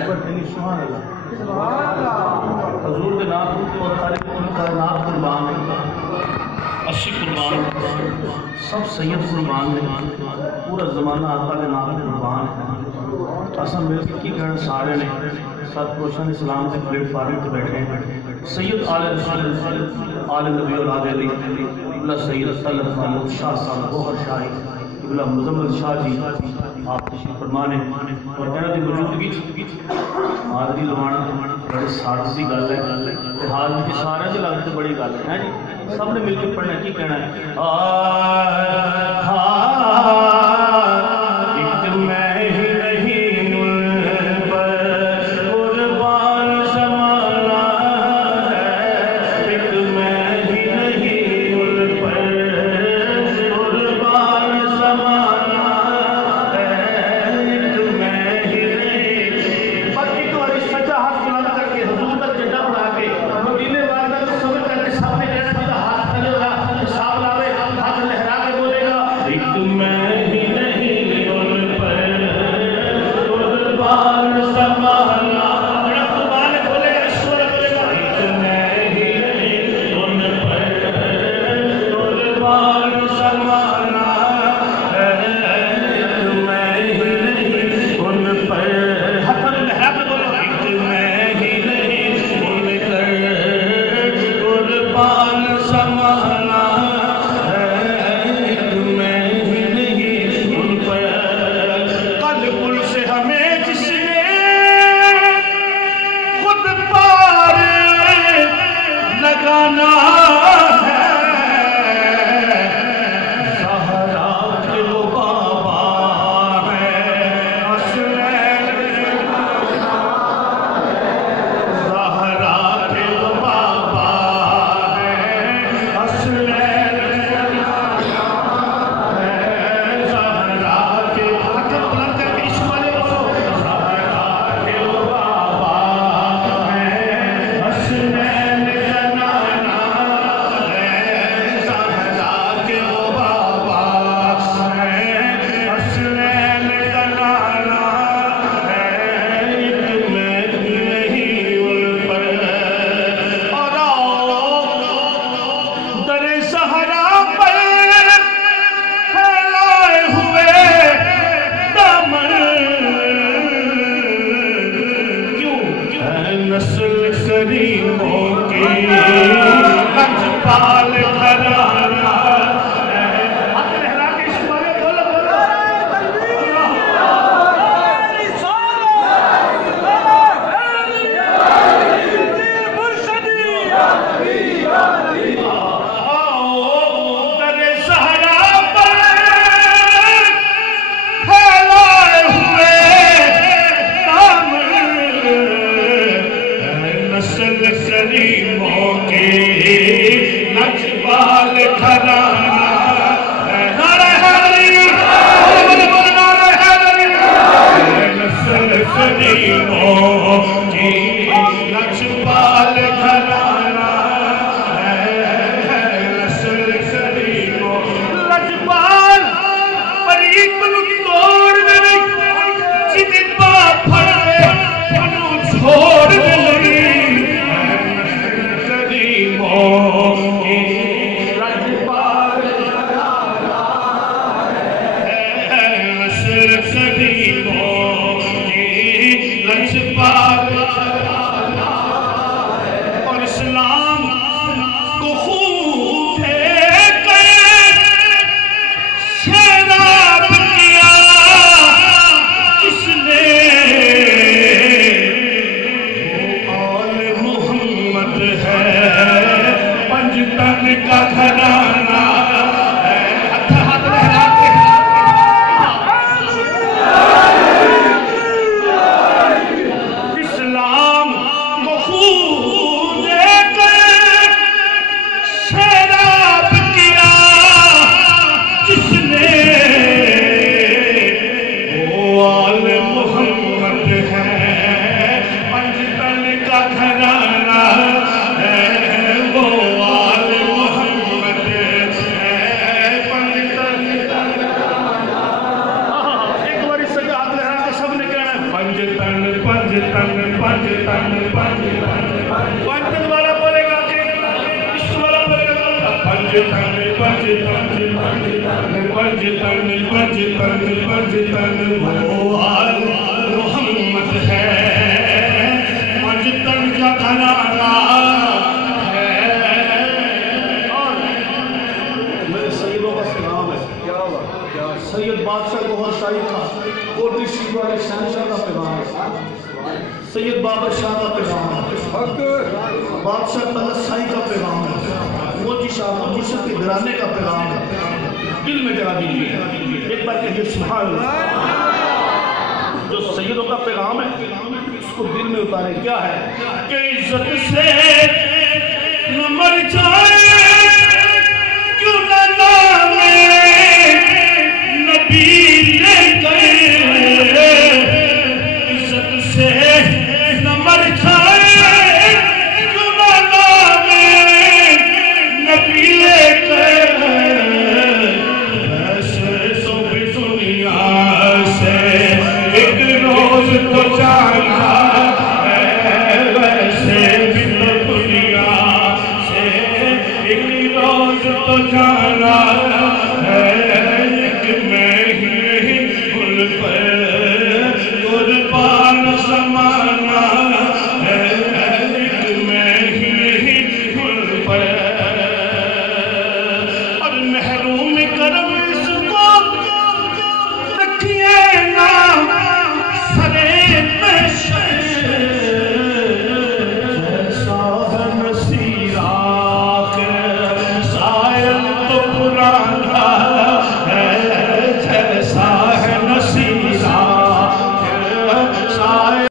سبحان اللہ حضور کے نام اور سارے کائنات قربان ہیں، اسی قربان سب سید قربان ہیں، پورا زمانہ آقا کے نام قربان ہے۔ اصل مل کے کی کہنا سارے نے سات روشن اسلام کے پلیٹ فارم پہ بیٹھے ہیں۔ سید آل رسول آل نبی اولاد علی قبلہ سید طلعت محمود شاہ صاحب گوھر شاہی قبلہ مزمل شاہ جی آپ تشریف فرمانے اور کہنا دی موجودگی حاضری لوانا بڑے ساتھ سی گل ہے، حاضری کی سارے سے لگتے بڑی گل ہے جی، سب نے مل کے پڑھنا کی کہنا ہے ایک میں ہی نہیں ملک پر قربان زمانہ ہے، ایک میں ہی نہیں ملک پر قربان زمانہ ہے، ایک میں ہی نہیں پر ایک بار سچا ہاتھ بلند کر کے حضور تک جھنڈا بڑھا کے مدینے والدہ کو سمجھ کر کے سامنے کہنا چاہتا ہاتھ تلے گا حساب لاوے ہاتھ لہرا کے بولے گا ایک میں ہی نہیں ان پر قربان زمانہ، بڑا قربان بولے گا اس کو بولے گا ایک میں ہی نہیں ان پر قربان زمانہ ہے، ایک میں ہی نہیں ان پر ہاتھ لہرا کے بولے گا ایک میں ہی نہیں ان پر قربان زمانہ ہے، ایک میں ہی نہیں ان پر قلب سے ہمیں جس نے خود پار لگانا ہے، زہرا کے وہ بابا ہے، حسنین زہرا کے وہ بابا ہے، حسنین زہرا کے ہاتھ بلند کر کے اس والے بولو زہرا کے وہ بابا ہے، حسنین کا نانا ہے، زہرا کے وہ بابا ہے، حسنین کا نانا ہے، ایک میں نہیں ان پر اور آؤ در صحرا پر پھیلائے ہوئے دامن کیوں ہے نسل کریموں کی لجپال گھرانہ ہے، ہاتھ لہرا کے اس بارے بولو آؤ در صحرا پر پھیلائے ہوئے دامن ہے، نسل کریموں کی لجپال گھرانہ ہے، نعرہ حیدری بولو نعرہ حیدری ہے، نسل کریموں کی لجپال گھرانہ ہے، نسل کریموں لجپال پریت نو توڑ دے جدی پا پھڑ دے انو چھوڑ دے لگی، نسل کریموں کی لجپال گھرانہ ہے، نسل کریموں کی لجپال گھرانہ ہے، اور اسلام کو خوب دے کے شیراب کیا کس نے، وہ آل محمد ہے، پنجتن کا گھرانہ ہے، ہاتھ لہرا کے اسلام پنج والا بولے گا اس والا بولے گا محمد ہے مجتن کا گھرانہ ہے. میرے سیدوں کا سلام ہے. سید بادشاہ گوھر شاہی کا کوٹی شیخ والے شہنشاہ کا پیغام ہے. سید بابر شاہ کا پیغام ہے. بادشاہ طلعت شاہی کا پیغام ہے. موجی شاہ مرشد کے گھرانے کا پیغام ہے. دل میں جگہ دیجیے ایک بار کہیے سبحان اللہ. جو سیدوں کا پیغام ہے اس کو دل میں اتارے. کیا ہے کہ عزت سے نہ مر جائے